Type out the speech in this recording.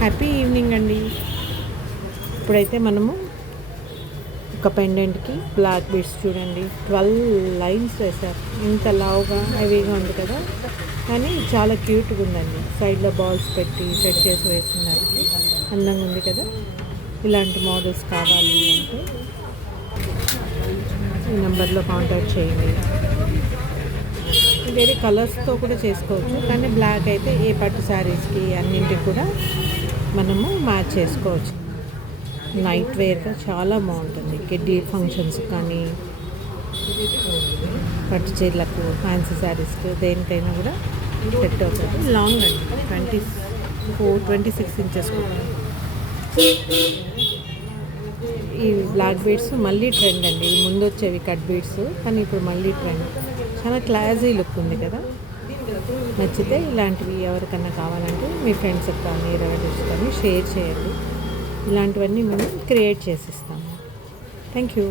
Happy evening అండి. ఇప్పుడైతే మనము ఒక పెండెంట్కి బ్లాక్ బీడ్స్ చూడండి 12 లైన్స్ వేశారు. ఇంత లావుగా హెవీగా ఉంది కదా, కానీ చాలా క్యూట్గా ఉందండి. సైడ్లో బాల్స్ పెట్టి సెట్ చేసి వేస్తున్నారు. అందంగా ఉంది కదా. ఇలాంటి మోడల్స్ కావాలి అంటే ఈ నెంబర్లో కాంటాక్ట్ చేయండి. వేరే కలర్స్తో కూడా చేసుకోవచ్చు, కానీ బ్లాక్ అయితే ఏ పట్టు శారీస్కి అన్నింటికి కూడా మనము మ్యాచ్ చేసుకోవచ్చు. నైట్ వేర్గా చాలా బాగుంటుంది. కిడ్డీ ఫంక్షన్స్ కానీ పట్టు చీరలకు, ఫ్యాన్సీ శారీస్కి, దేనికైనా కూడా సెట్ అవుతుంది. లాంగ్ అండి, 26 ఇంచెస్ కూడా. ఈ బ్లాక్ బీడ్స్ మళ్ళీ ట్రెండ్ అండి. ముందు వచ్చేవి కట్ బీడ్స్, కానీ ఇప్పుడు మళ్ళీ ట్రెండ్. చాలా క్లాసీ లుక్ ఉంది కదా. నచ్చితే ఇలాంటివి ఎవరికన్నా కావాలంటే మీ ఫ్రెండ్స్కి కానీ రిలేటివ్స్ కానీ షేర్ చేయండి. ఇలాంటివన్నీ మేము క్రియేట్ చేసిస్తాము. Thank you.